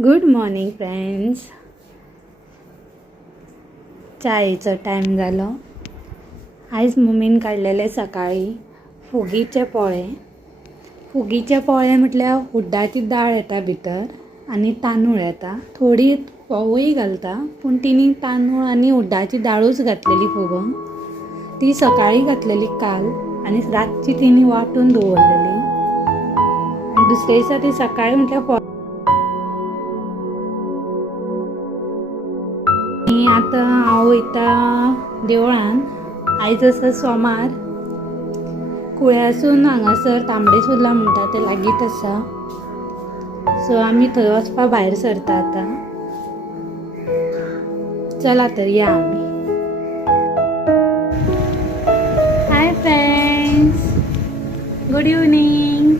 Good morning friends. चायेचो time जालो. आयज मम्मीन काडलेले सकाळी फुगीचे पोळे. फुगीचे पोळे म्हटल्यार उड्डाची दाळ येता भितर आनी तांदूळ येता. थोडी फोवूय घालता पूण तिणी तांदूळ आनी उड्डाची दाळूच घातलेली फुगोवन. ती सकाळी घातलेली काल आनी रातची तिणी वांटून दवरलेली. आनी दुसऱ्या दिसा ती सकाळी म्हटल्यार आतां हांव वयता देवळान. आयज आसा सोमार. कुळ्यासून हांगासर तांबडेसुर्ला म्हणटा ते लागींच आसा. सो आमी थंय वचपा भायर सरता आतां. चला तर या आमी. Hi friends, good evening.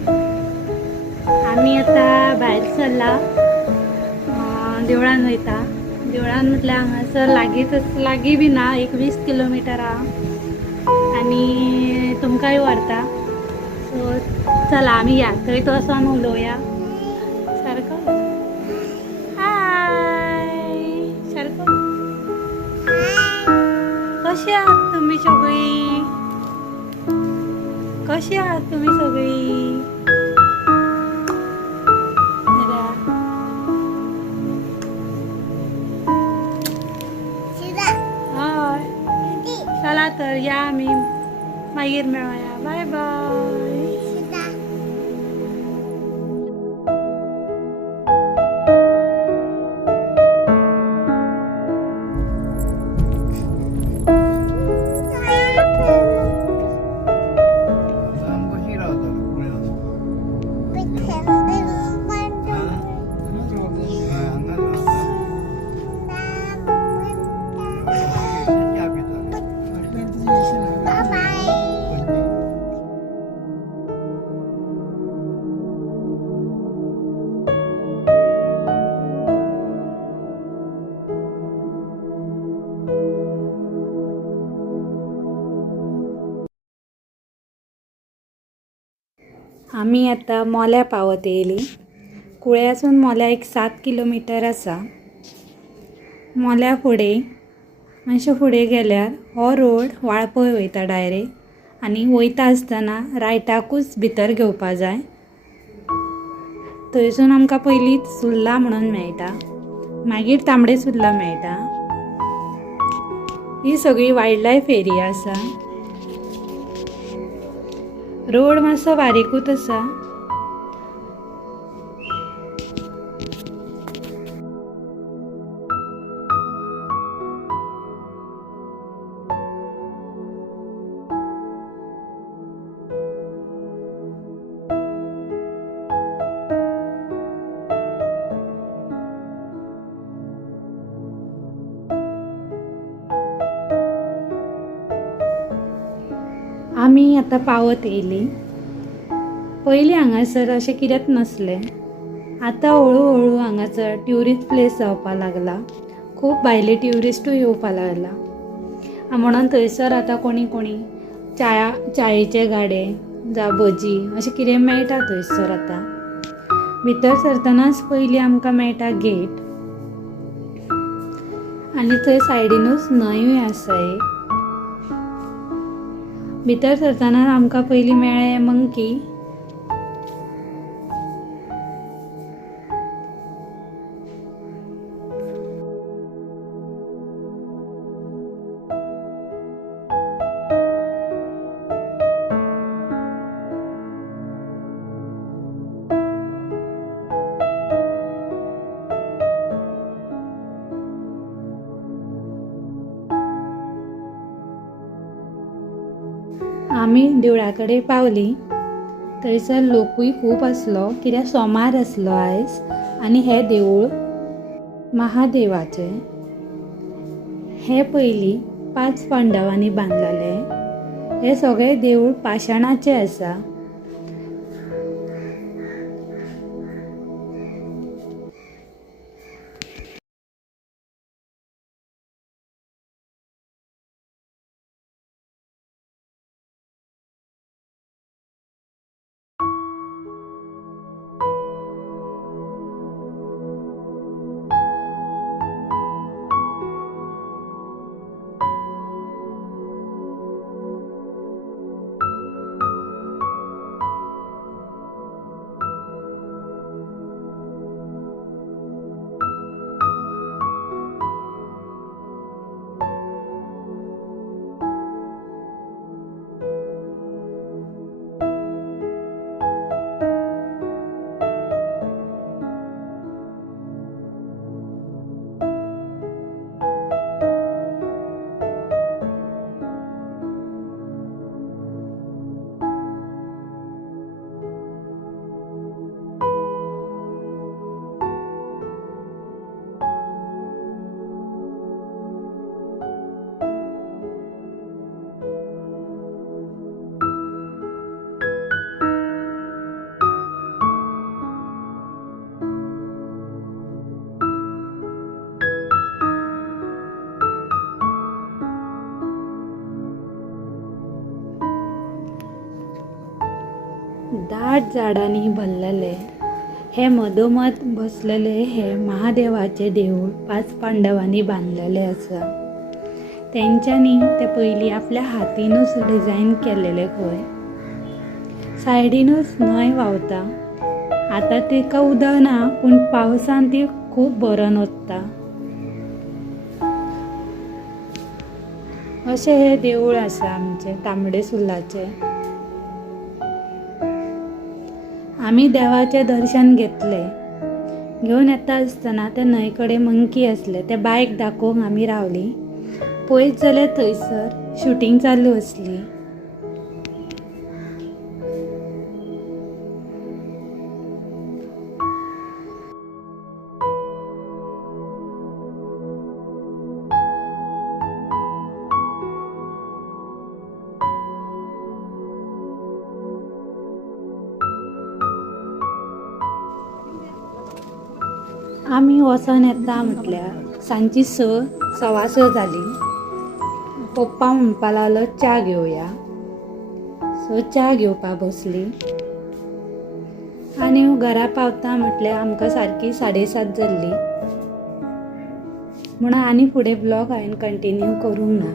आमी आतां भायर सरला. देवळान वयता. देवळान म्हटल्यार हांगासर लागीं बी ना, 20 किलोमिटर आहा आनी तुमकांय व्हरता. सो चला आमी या थंय वचोन उलोवया. सारको हाय. सारको कशी आहात तुमी सगळीं? कशी आहात तुमी सगळीं? चला तर या आमी मागीर मेळोया. Bye bye. आमी आतां मोल्या पावत येयली. कुळ्यासून मोल्या एक 7 किलोमिटर आसा. मोल्या फुडें मातशें फुडें गेल्यार हो रोड वाळपय वयता डायरेक्ट. आनी वयता आसतना रायटाकूच भितर घेवपा जाय. थंयसून आमकां पयलीं सुर्ला म्हणून मेळटा, मागीर तांबडेसुर्ला मेळटा. ही सगळी वायल्ड लायफ एरिया आसा. रोड मातसो बारीकूच आसा. आमी आतां पावत येयली. पयलीं हांगासर अशें कित्याच नसलें. आतां हळू हांगासर ट्युरिस्ट प्लेस जावपा लागला. खूब भायले ट्युरिस्टूय येवपा लागला. म्हणून थंयसर आतां कोणी चायेचे गाडे जावं भजी अशें कितें मेळटा थंयसर. आतां भितर सरतनाच पयलीं आमकां मेळटा गेट. आनी थंय सायडीनूच न्हंयूय आसा एक. भितर सरतना आमकां पयलीं मेळ्ळे मंकी. आमी देवळा कडेन पावली. थंयसर लोकूय खूब आसलो कित्याक सोमार आसलो आयज. आनी हें देवूळ महादेवाचें. हें पयलीं 5 पांडवांनी बांदलेलें. हें सगळें देवूळ पाशाणाचें आसा. घनदाट झाडांनी भरलेले हे मधोमध बसलेले हे महादेवाचे देऊळ 5 पांडवांनी बांधलेले आसा. तेंच्यांनी ते पयलीं आपल्या हातीनूच डिझायन केलेले खंय. सायडीनूच न्हंय व्हांवता. आतां तिका उदक ना पूण पावसान ती खूब भरून वता. अशें हे देऊळ आसा आमचे तांबडेसुर्लाचे. आमी देवाचें दर्शन घेवन येता आसतना ते न्हंय कडेन मंकी आसले. ते बायक दाखोवंक आमी रावलीं. पळयत जाल्यार थंयसर शूटिंग चालू आसली. आमी वचोन येता म्हटल्यार सांजची 6:15 जाली. पप्पा म्हणपा लागलो च्या घेवया. च्या घेवपाक बसली आनी घरा पावता म्हटल्यार आमकां सारकी 7:30 जाल्ली. म्हणून आनी फुडें ब्लॉग हांवें कंटिन्यू करूंक ना.